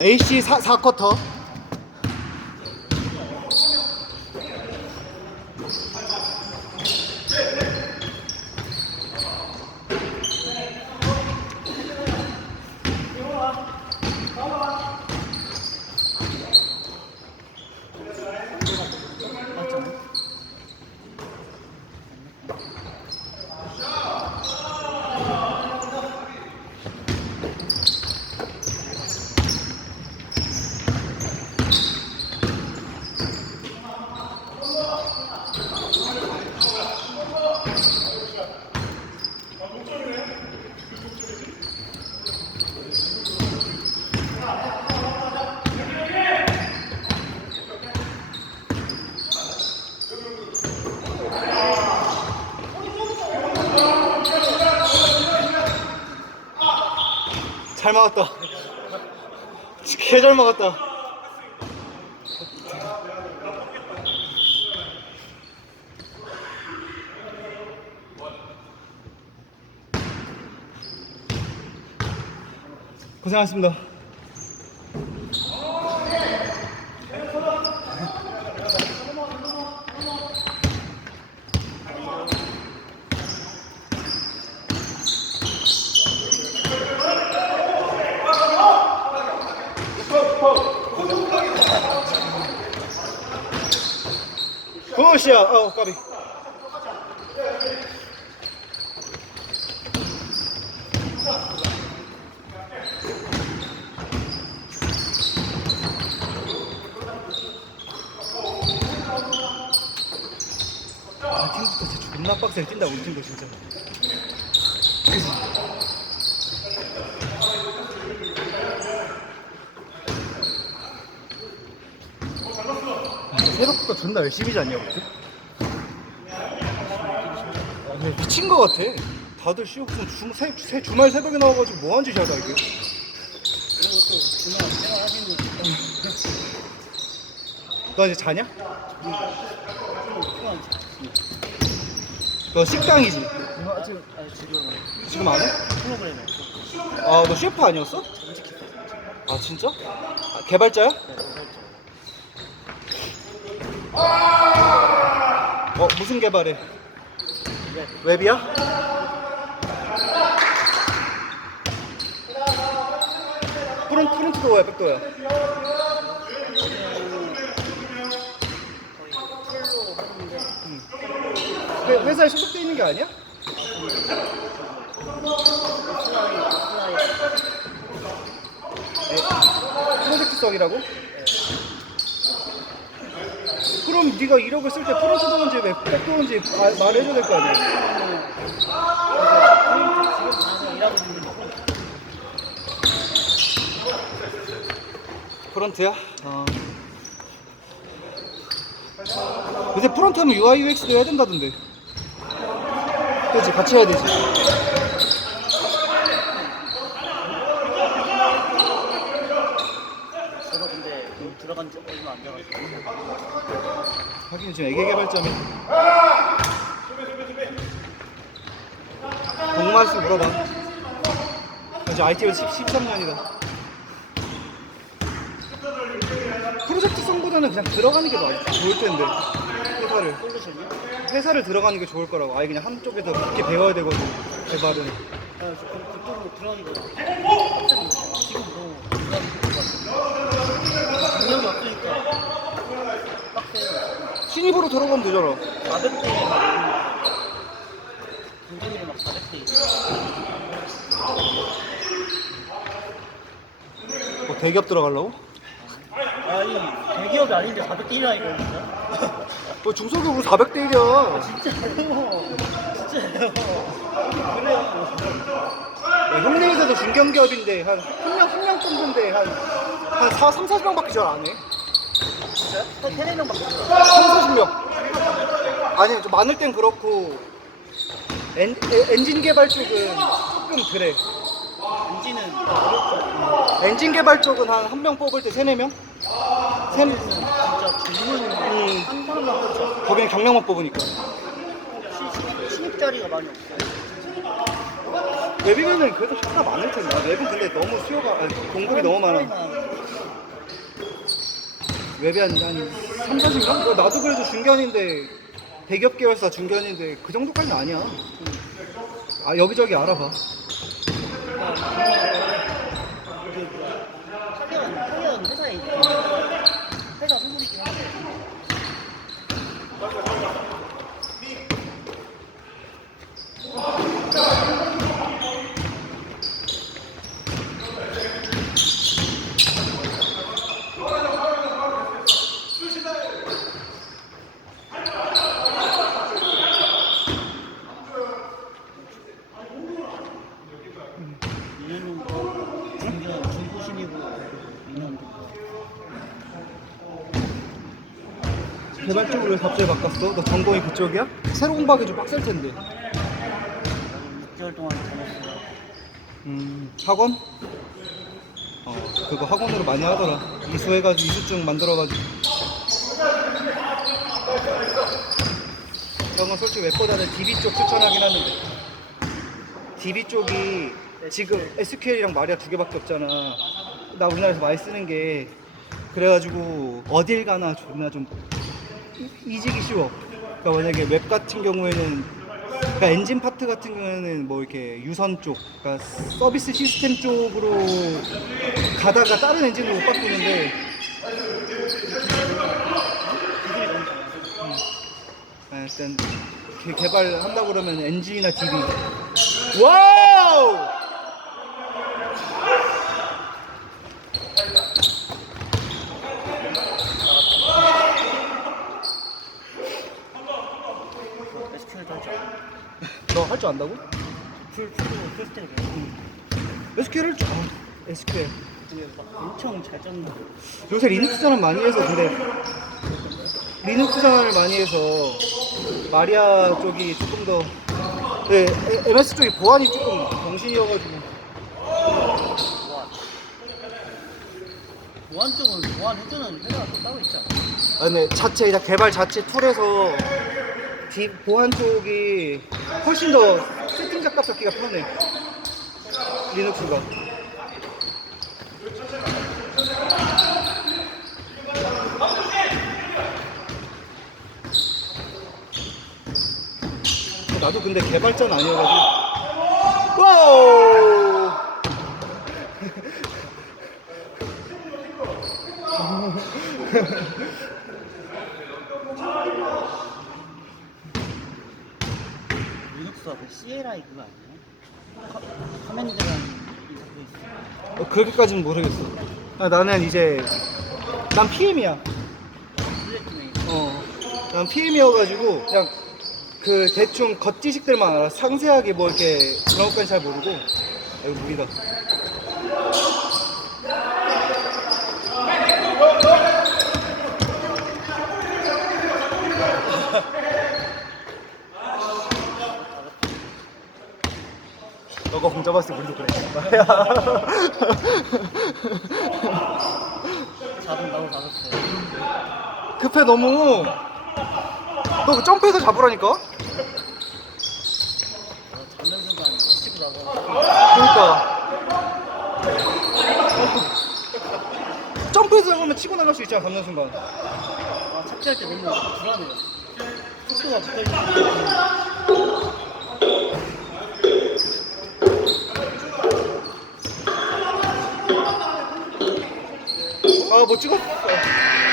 AC 4, 4쿼터 잘 막았다. 개잘 막았다. 고생하셨습니다 굿이야 어 까비 아 팀부터 진짜 존나 빡세게 뛴다 우리 팀도 진짜 그지? 새벽부터 존나 열심히 잤냐 그냥 미친 거 같아. 다들 쉬 무슨 주, 새, 새, 주말 새벽에 나와가지고 뭐하는 짓이야 다 이게. 너 이제 자냐? 너 식당이지? 아, 지금 안 해? 프로그램에 아 너 셰프 아니었어? 아 진짜? 아, 개발자야? 네. 어 무슨 개발해? 네, 웹이야? 프론, 프론트도야 백도야? 거의 풀로 하는데 회, 회사에 소속돼 있는 게 아니야? 슬라이 프로젝트성이라고? 그럼 네가 1억을 쓸때 프론트도인지 웹 백도인지 아, 말해줘야 될 거 아니야? 지금 방송 일하고 있는 거 프론트야? 어. 요새 프론트 하면 UI UX도 해야 된다던데. 그치, 같이 해야 되지. 제가 근데 여기 들어간 지 얼마 안 돼가지고 하긴 지금 애기 개발자면. 동말수 물어봐. 이제 IT에서 13년이다. 프로젝트 성보다는 그냥 들어가는 게더 좋을 텐데. 회사를. 솔루션이요? 회사를 들어가는 게 좋을 거라고. 아예 그냥 한쪽에서 깊게 배워야 되거든. 개발은. 아, 저 그, 그쪽으로 들어가는 거 빡센데 지금 너무 부담이 될것 같아요. 경력이 없으니까 빡세요. 신입으로 들어가면 되잖아. 400대 막 경쟁률이 막 400대 뭐 대기업 들어가려고? 아니 대기업이 아닌데 400대 1이라니까요 진짜 뭐 중소기업으로 400대 1이야. 진짜요 진짜요 그래요 형님에서도 중견기업인데 한 한 명 한명 뽑는데 한 한 4, 3, 40명밖에 잘 안 해. 진짜요? 한 3, 4명 밖에 없어요 3, 40명. 아니 좀 많을 땐 그렇고 엔, 에- 엔진 개발 쪽은 조금 그래. 인지는 어렵죠 엔진 개발 쪽은 한 한 명 뽑을 때 3, 4명? 세, 진짜 전문 음. 한 사람만 뽑죠 거기는 경력만 뽑으니까. 신입, 신입 자리가 많이 없어요 웹이면은 그래도 하나 많을 텐데. 아, 웹은 근데 너무 수요가, 아니, 공급이 너무 많아. 웹이 한, 한 3, 4시간? 뭐 나도 그래도 중견인데 대기업 계열사 중견인데 그 정도까지는 아니야 아 여기저기 알아봐 그 뭐야 하려는 하려는 회사에 있고 회사 소문이긴 한데 이년은 중견 중고신이고 이년 개발 쪽으로 왜 갑자기 바꿨어? 너 전공이 그쪽이야? 새로 공부하기 좀 빡셀 텐데 6개월 동안 다녔어. 음 학원? 어 그거 학원으로 많이 하더라 이수해가지고 이수증 만들어가지고 저건 솔직히 웹보다는 DB 쪽 추천하긴 하는데 DB 쪽이 지금 SQL이랑 마리아 두 개밖에 없잖아 나 우리나라에서 많이 쓰는 게 그래가지고 어딜 가나 존나 좀 이- 이직이 쉬워. 그러니까 만약에 웹 같은 경우에는 그러니까 엔진 파트 같은 경우에는 뭐 이렇게 유선 쪽, 그러니까 서비스 시스템 쪽으로 가다가 다른 엔진으로 못 바꾸는데 아, 일단 개, 개발한다고 그러면 엔진이나 DB 와우! SQL도 하죠. 너 할 줄 안다고? 풀 풀로 풀스택 SQL을 좀 아, SQL 엄청 잘 짰나. 요새 리눅스 전환 많이 해서 근데 리눅스 전환을 많이 해서 마리아 쪽이 조금 더 네, 에- MS 쪽이 보안이 조금 정신이어가지고 보안 쪽은 보안 해주는 회사가 또 따로 있잖아. 아 근데 자체 개발 자체 툴에서 디, 보안 쪽이 훨씬 더 세팅 작업 잡기가 편해 리눅스가. 나도 근데 개발자는 아니어가지고. 와우 그 CLI 그거 아니에요? 커, 커맨드랑 인터페이스. 어, 그렇게까지는 모르겠어. 아, 나는 이제 난 PM이야. 어, 난 PM이어가지고 그냥 그 대충 겉지식들만 알아. 상세하게 뭐 이렇게 그런 것까지 잘 모르고. 아, 이거 무리다. 잡았을 때 우리도 그래. 잡은 나도 잡았어요. 급해 너무. 너그 점프해서 잡으라니까? 어, 잡는 순간 치고 나서 그러니까 점프해서 잡으면 치고 나갈 수 있잖아 잡는 순간 아, 착지할 때 너무 불안해요. 속도가 붙어 있는 아못 찍었어